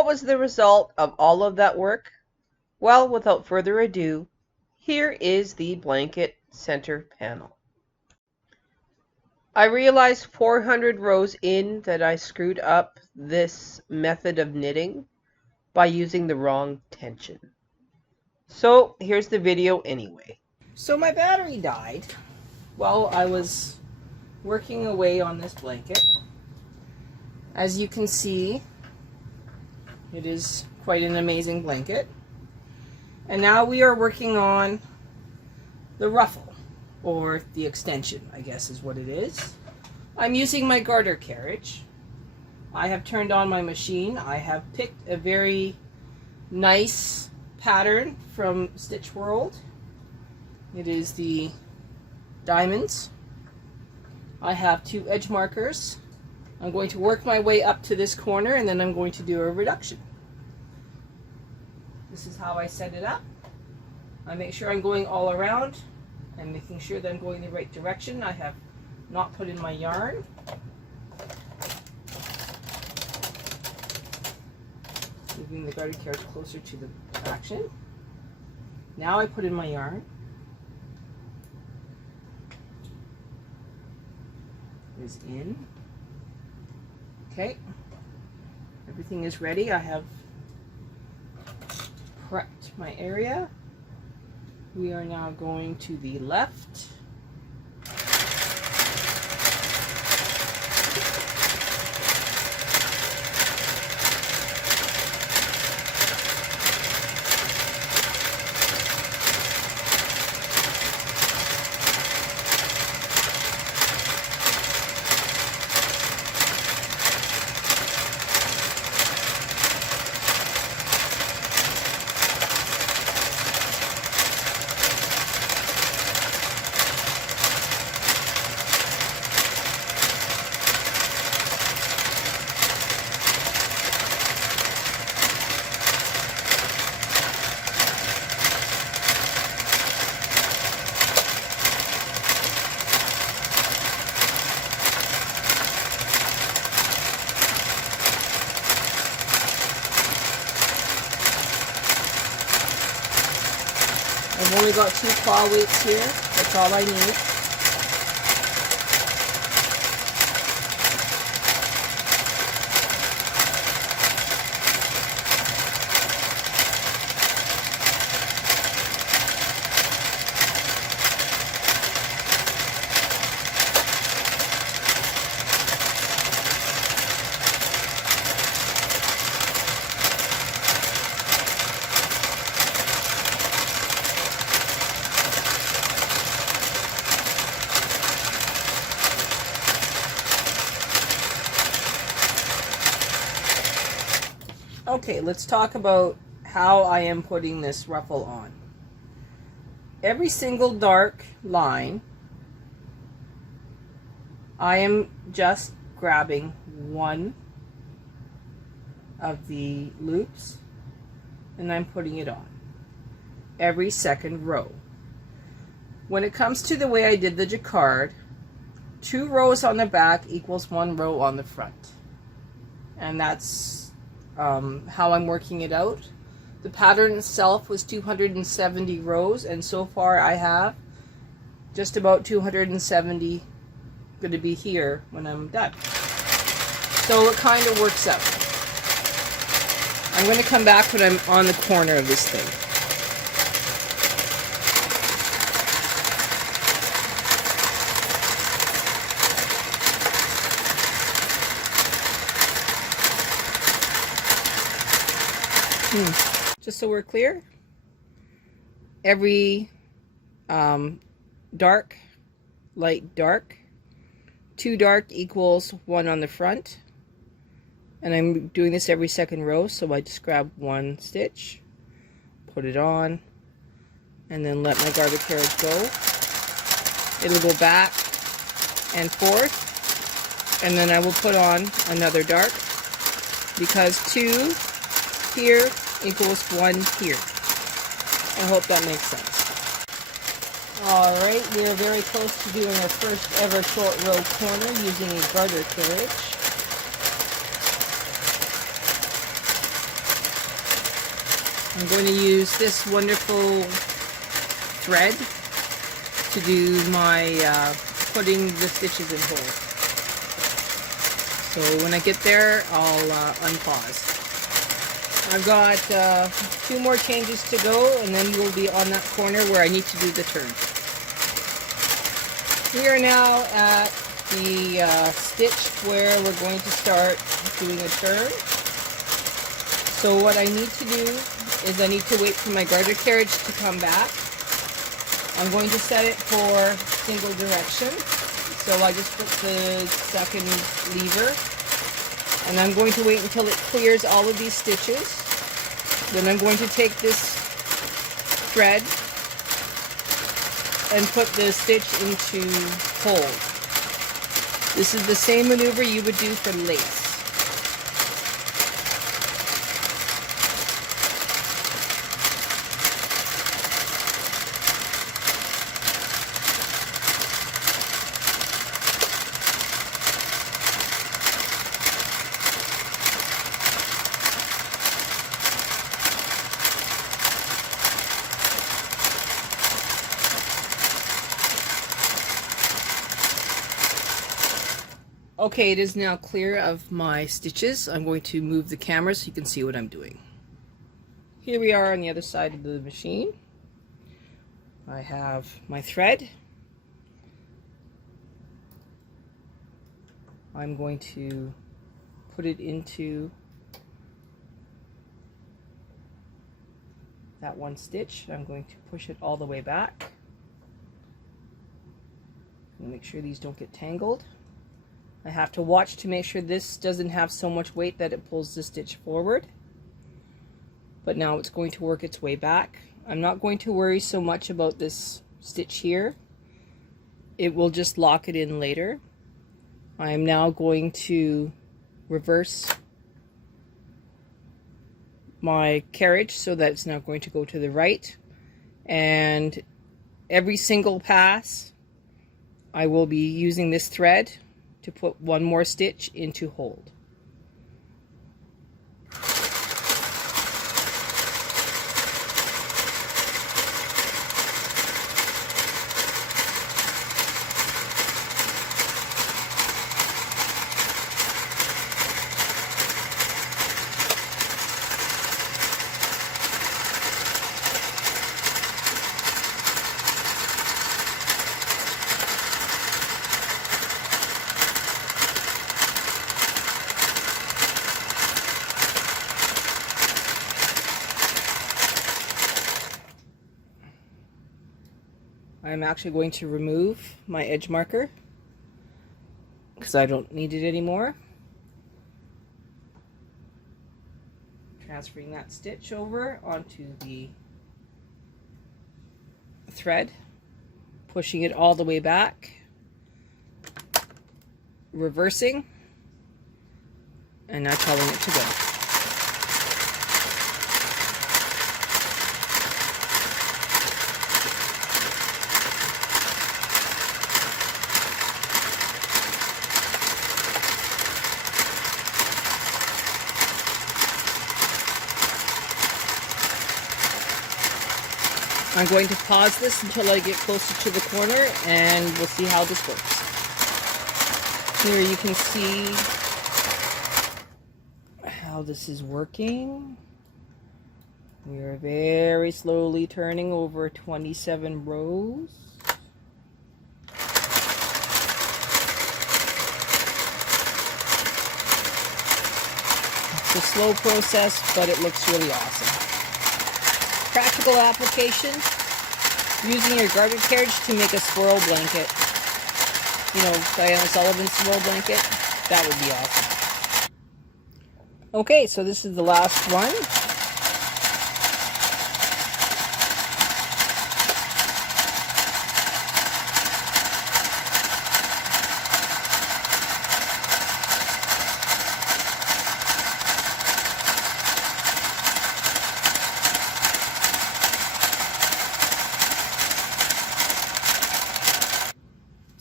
what was the result of all of that work? Well, without further ado, here is the blanket center panel. I realized 400 rows in that I screwed up this method of knitting by using the wrong tension. So here's the video anyway. So my battery died while I was working away on this blanket. As you can see, it is quite an amazing blanket. And now we are working on the ruffle, or the extension, I guess is what it is. I'm using my garter carriage. I have turned on my machine. I have picked a very nice pattern from Stitch World. It is the diamonds. I have 2 edge markers. I'm going to work my way up to this corner and then I'm going to do a reduction. This is how I set it up. I make sure I'm going all around and making sure that I'm going the right direction. I have not put in my yarn. Moving the garter carriage closer to the action. Now I put in my yarn. Is in. Okay. Everything is ready. I have prepped my area. We are now going to the left. I've only got 2 claw weights here. That's all I need. Okay, let's talk about how I am putting this ruffle on. Every single dark line, I am just grabbing one of the loops and I'm putting it on every second row. When it comes to the way I did the Jacquard, 2 rows on the back equals 1 row on the front. And that's how I'm working it out. The pattern itself was 270 rows, and so far I have just about 270 going to be here when I'm done. So it kind of works out. I'm going to come back when I'm on the corner of this thing. Just so we're clear, every dark, light, dark, 2 dark equals 1 on the front, and I'm doing this every second row, so I just grab 1 stitch, put it on, and then let my garter carriage go. It'll go back and forth, and then I will put on another dark, because 2 here equals 1 here. I hope that makes sense. Alright, we are very close to doing our first ever short row corner using a garter carriage. I'm going to use this wonderful thread to do my putting the stitches in holes. So when I get there, I'll unpause. I've got 2 more changes to go, and then we'll be on that corner where I need to do the turn. We are now at the stitch where we're going to start doing a turn. So what I need to do is I need to wait for my garter carriage to come back. I'm going to set it for single direction. So I just put the second lever, and I'm going to wait until it clears all of these stitches. Then I'm going to take this thread and put the stitch into hold. This is the same maneuver you would do for lace. Okay, it is now clear of my stitches. I'm going to move the camera so you can see what I'm doing. Here we are on the other side of the machine. I have my thread. I'm going to put it into that one stitch. I'm going to push it all the way back. And make sure these don't get tangled. I have to watch to make sure this doesn't have so much weight that it pulls the stitch forward. But now it's going to work its way back. I'm not going to worry so much about this stitch here. It will just lock it in later. I am now going to reverse my carriage so that it's now going to go to the right. And every single pass, I will be using this thread to put one more stitch into hold. I'm actually going to remove my edge marker because I don't need it anymore. Transferring that stitch over onto the thread, pushing it all the way back, reversing, and now telling it to go. I'm going to pause this until I get closer to the corner, and we'll see how this works. Here you can see how this is working. We are very slowly turning over 27 rows. It's a slow process, but it looks really awesome. Practical application, using your garter carriage to make a swirl blanket. You know, Diana Sullivan's swirl blanket. That would be awesome. Okay, so this is the last one.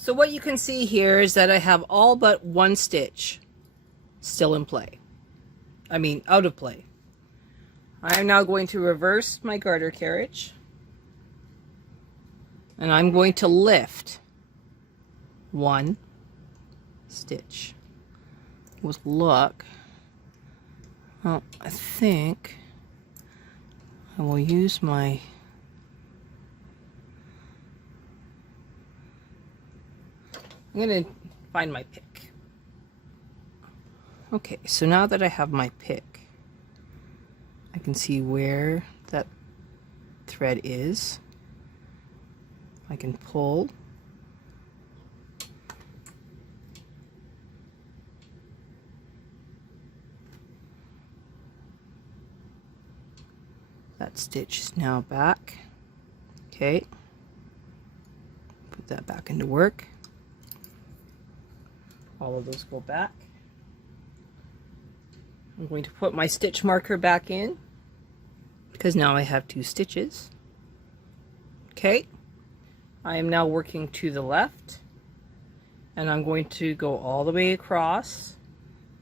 So what you can see here is that I have all but one stitch still in play. I mean, out of play. I am now going to reverse my garter carriage, and I'm going to lift one stitch with luck. Well, I think I will use my I'm going to find my pick. Okay, so now that I have my pick, I can see where that thread is. I can pull. That stitch is now back. Okay, put that back into work. All of those go back. I'm going to put my stitch marker back in because now I have 2 stitches. Okay, I am now working to the left, and I'm going to go all the way across,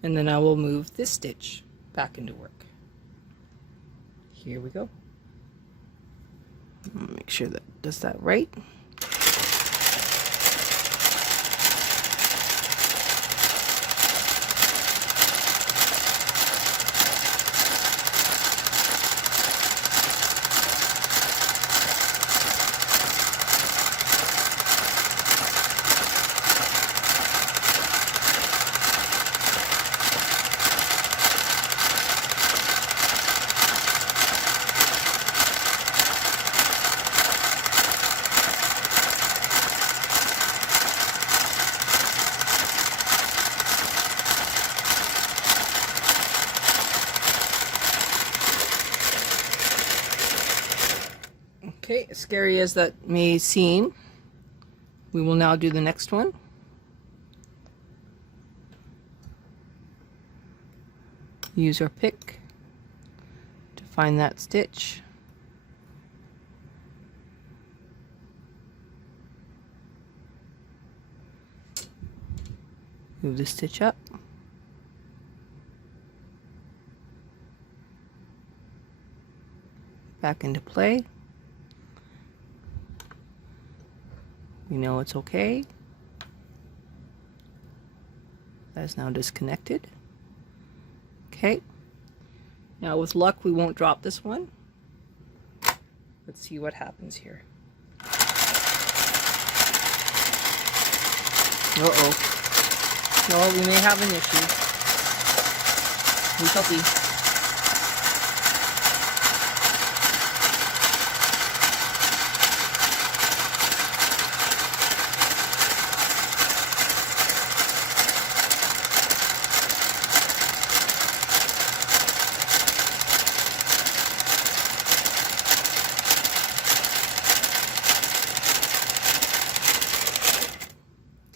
and then I will move this stitch back into work. Here we go. Make sure that does that right. Okay, as scary as that may seem, we will now do the next one. Use our pick to find that stitch. Move the stitch up. Back into play. We know it's okay. That is now disconnected. Okay. Now with luck we won't drop this one. Let's see what happens here. Uh-oh. No, we may have an issue. We shall see.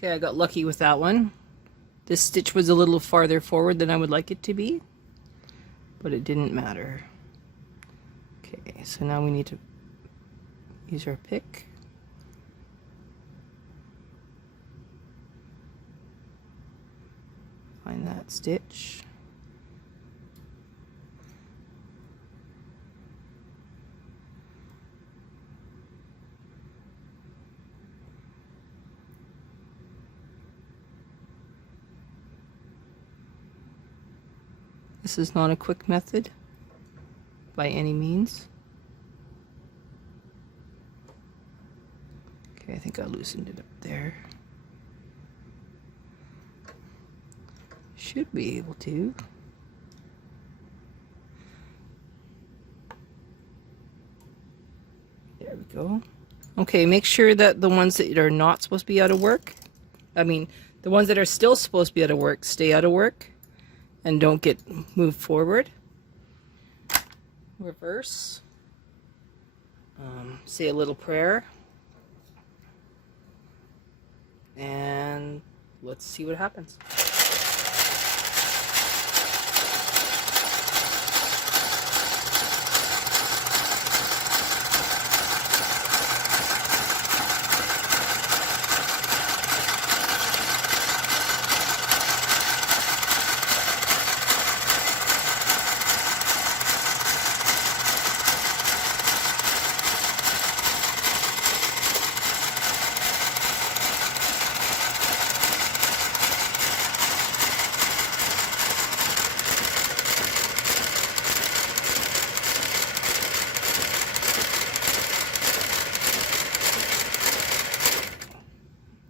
Okay, I got lucky with that one. This stitch was a little farther forward than I would like it to be, but it didn't matter. Okay, so now we need to use our pick. Find that stitch. This is not a quick method by any means. Okay, I think I loosened it up there. Should be able to. There we go. Okay, make sure that the ones that are not supposed to be out of work, the ones that are still supposed to be out of work, stay out of work. And don't get moved forward. Reverse. Say a little prayer. And let's see what happens.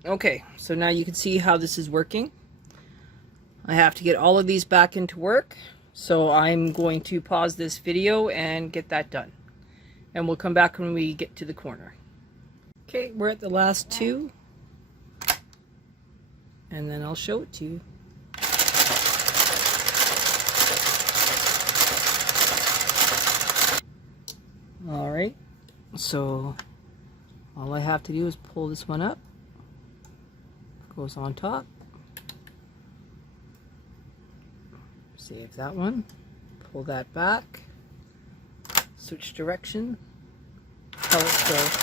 Okay, so now you can see how this is working. I have to get all of these back into work, so I'm going to pause this video and get that done. And we'll come back when we get to the corner. Okay, we're at the last two, and then I'll show it to you. Alright, so all I have to do is pull this one up, goes on top, save that one, pull that back, switch direction, how it goes.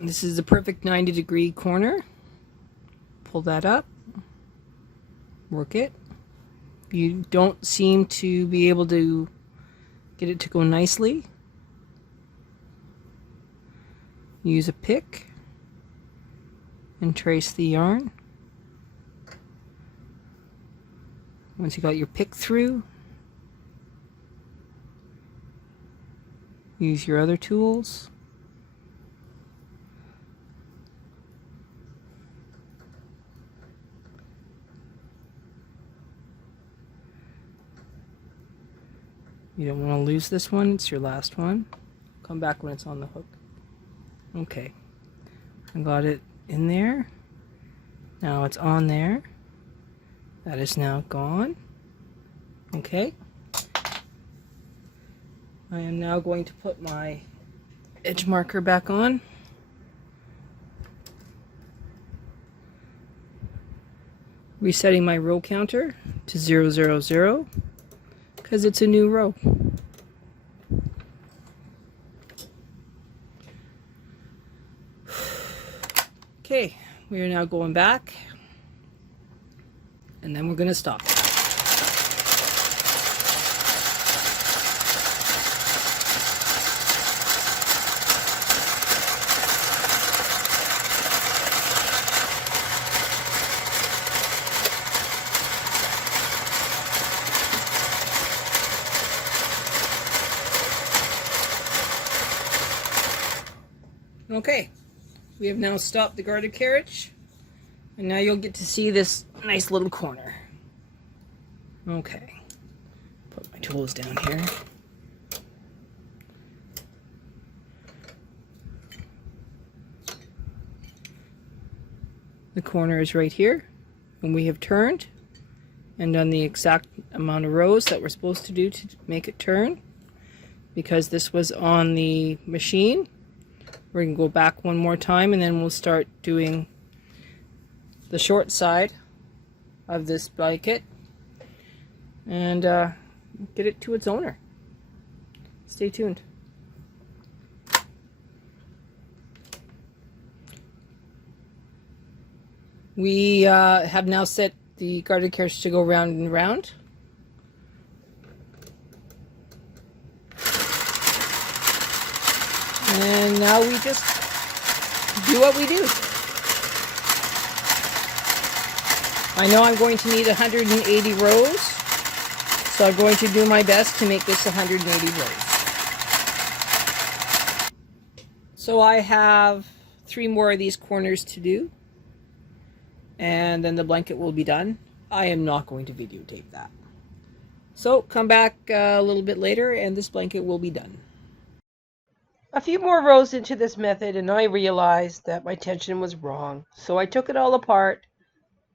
This is the perfect 90-degree corner. Pull that up, work it. You don't seem to be able to get it to go nicely. Use a pick and trace the yarn. Once you got your pick through, use your other tools. You don't want to lose this one, it's your last one. Come back when it's on the hook. Okay, I got it in there. Now it's on there. That is now gone. Okay. I am now going to put my edge marker back on. Resetting my row counter to 000 because it's a new row. Okay, we are now going back, and then we're going to stop. Okay, we have now stopped the garter carriage, and now you'll get to see this nice little corner. Okay, put my tools down here. The corner is right here, and we have turned and done the exact amount of rows that we're supposed to do to make it turn. Because this was on the machine, we're going to go back one more time, and then we'll start doing the short side of this blanket and get it to its owner. Stay tuned. We have now set the garter carriage to go round and round. And now we just do what we do. I know I'm going to need 180 rows, so I'm going to do my best to make this 180 rows. So I have 3 more of these corners to do, and then the blanket will be done. I am not going to videotape that. So come back a little bit later and this blanket will be done. A few more rows into this method and I realized that my tension was wrong. So I took it all apart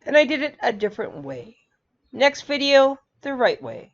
and I did it a different way. Next video, the right way.